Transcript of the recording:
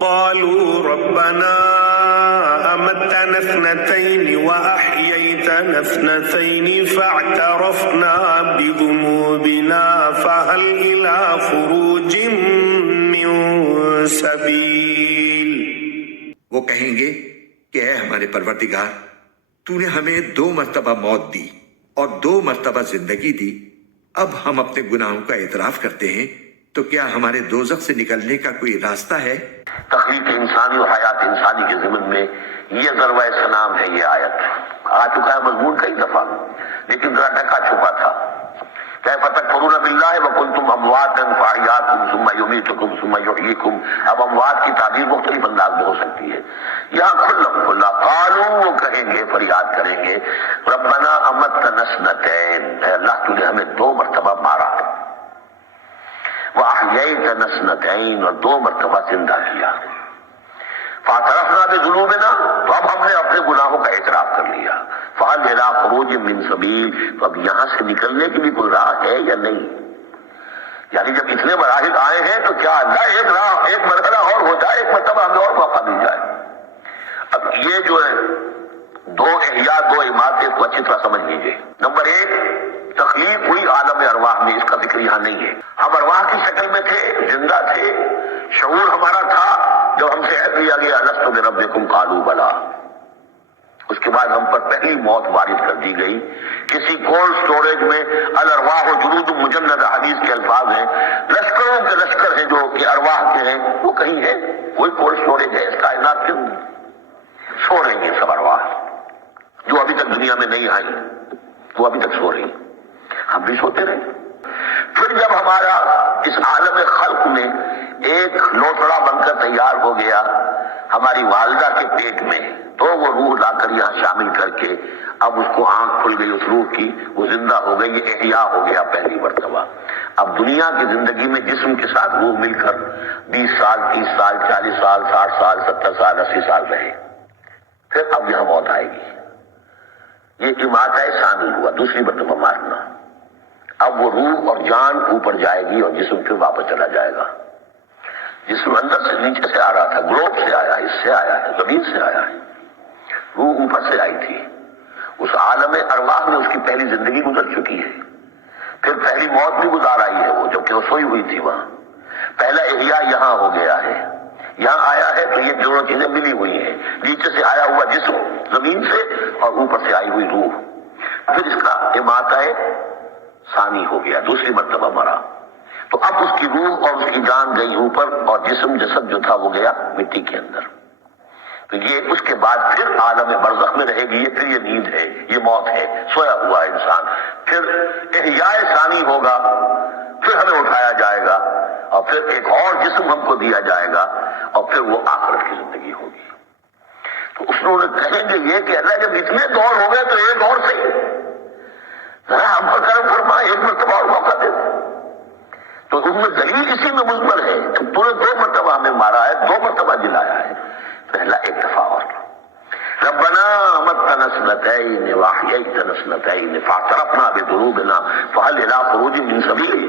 قالوا ربنا أمتنا اثنتين وأحييتنا اثنتين فاعترفنا بذنوبنا فهل إلى خروج من سبيل۔ وہ کہیں گے کہ اے ہمارے پروردگار، تو نے ہمیں 2 مرتبہ موت دی اور 2 مرتبہ زندگی دی، اب ہم اپنے گناہوں کا اعتراف کرتے ہیں، تو کیا ہمارے دوزخ سے نکلنے کا کوئی راستہ ہے؟ تخلیق انسانی اور حیات انسانی کے ضمن میں یہ ضربہ سلام ہے۔ یہ آیت آ چکا ہے مضمون کئی دفعہ، لیکن ذرا ڈھکا چھپا تھا۔ کیف تکفرون باللہ وکنتم امواتا فاحیاکم ثم یمیتکم ثم یحییکم۔ اب اموات کی تعبیر مختلف انداز میں ہو سکتی ہے۔ یہاں کھلا قالوا، وہ کہیں گے، فریاد کریں گے، ربنا امتنا اثنتین، اے اللہ تو نے ہمیں 2 مرتبہ مارا، وَأَحْيَيْتَنَا اثْنَتَيْنِ، اور 2 مرتبہ زندہ کیا، فَاعْتَرَفْنَا بِذُنُوبِنَا، تو اب ہم نے اپنے گناہوں کا اعتراف کر لیا، فَهَلْ إِلَىٰ خُرُوجٍ مِّن سَبِيلٍ، تو اب یہاں سے نکلنے کی بھی کوئی راہ ہے یا نہیں؟ یعنی جب اتنے مراحل آئے ہیں تو کیا اللہ ایک راہ، ایک مرحلہ اور ہو جائے، ایک مرتبہ ہمیں اور موقع مل جائے۔ اب یہ جو ہے 2 احیاء 2 اماتیں کو اچھی طرح سمجھ لیجیے۔ نمبر 1، تخلیق ہوئی عالم ارواح میں، اس کا ذکر یہاں نہیں ہے۔ ہم ارواح کی شکل میں تھے، زندہ تھے، شعور ہمارا تھا، جب ہم سے عہد لیا گیا الست بربکم قالوا بلی، اس کے بعد ہم پر پہلی موت وارد کر دی گئی۔ کسی کولڈ سٹوریج میں الارواح جنود مجندہ، حدیث کے الفاظ ہیں، لشکروں کے لشکر ہیں جو کہ ارواح کے ہیں، وہ کہیں ہے، کوئی کولڈ سٹوریج ہے اس کائنات کے اندر، سو رہی ہیں سب ارواح جو ابھی تک دنیا میں نہیں آئی، وہ ابھی تک سو رہی ہیں، ہم بھی سوتے رہے۔ پھر جب ہمارا اس عالم خلق میں ایک لوٹڑا بن کر تیار ہو گیا ہماری والدہ کے پیٹ میں، تو وہ روح لا کر یہاں شامل کر کے اب اس کو آنکھ کھل گئی اس روح کی، وہ زندہ ہو گئی، یہ احیاء ہو گیا پہلی مرتبہ۔ اب دنیا کی زندگی میں جسم کے ساتھ روح مل کر 20 سال 30 سال 40 سال 60 سال 70 سال 80 سال رہے، پھر اب یہاں موت آئے گی۔ یہ اماتہ ثانی ہوا، دوسری مرتبہ مارنا۔ اب وہ روح اور جان اوپر جائے گی اور جسم پھر واپس چلا جائے گا۔ جسم اندر سے نیچے سے آ رہا تھا، گلوب سے آیا، اس سے آیا ہے، زمین سے آیا ہے، روح اوپر سے آئی تھی۔ اس عالم ارواح میں اس کی پہلی زندگی گزر چکی ہے، پھر پہلی موت بھی گزار آئی ہے وہ، جبکہ وہ سوئی ہوئی تھی وہاں۔ پہلا احیاء یہاں ہو گیا ہے، یہاں آیا ہے تو یہ دونوں چیزیں ملی ہوئی ہیں، نیچے سے آیا ہوا جسم زمین سے اور اوپر سے آئی ہوئی روح، پھر اس کا اماتہ ثانی ہو گیا، دوسری مرتبہ مرا۔ تو اب اس کی روح اور اس کی جان گئی اوپر اور جسم جسد جو تھا وہ گیا مٹی کے اندر۔ تو یہ اس کے بعد پھر عالم برزخ میں رہے گی، پھر یہ نیند ہے، یہ موت ہے، سویا ہوا انسان۔ پھر احیاء ثانی ہوگا، پھر ہمیں اٹھایا جائے گا اور پھر ایک اور جسم ہم کو دیا جائے گا اور پھر وہ آخرت کی زندگی ہوگی۔ تو اس نے کہیں گے یہ کہ اللہ جب اتنے دور ہو گئے تو ایک اور صحیح، ذرا ہم پر کرم فرما، ایک مرتبہ اور موقع دے۔ تو اس میں دلیل اسی میں مضمر ہے کہ تو نے 2 مرتبہ ہمیں مارا ہے، 2 مرتبہ جلایا ہے، پہلا ایک دفعہ اور۔ ربنا امتنا اثنتین واحییتنا اثنتین فاعترفنا بذنوبنا فهل الى خروج من سبیل،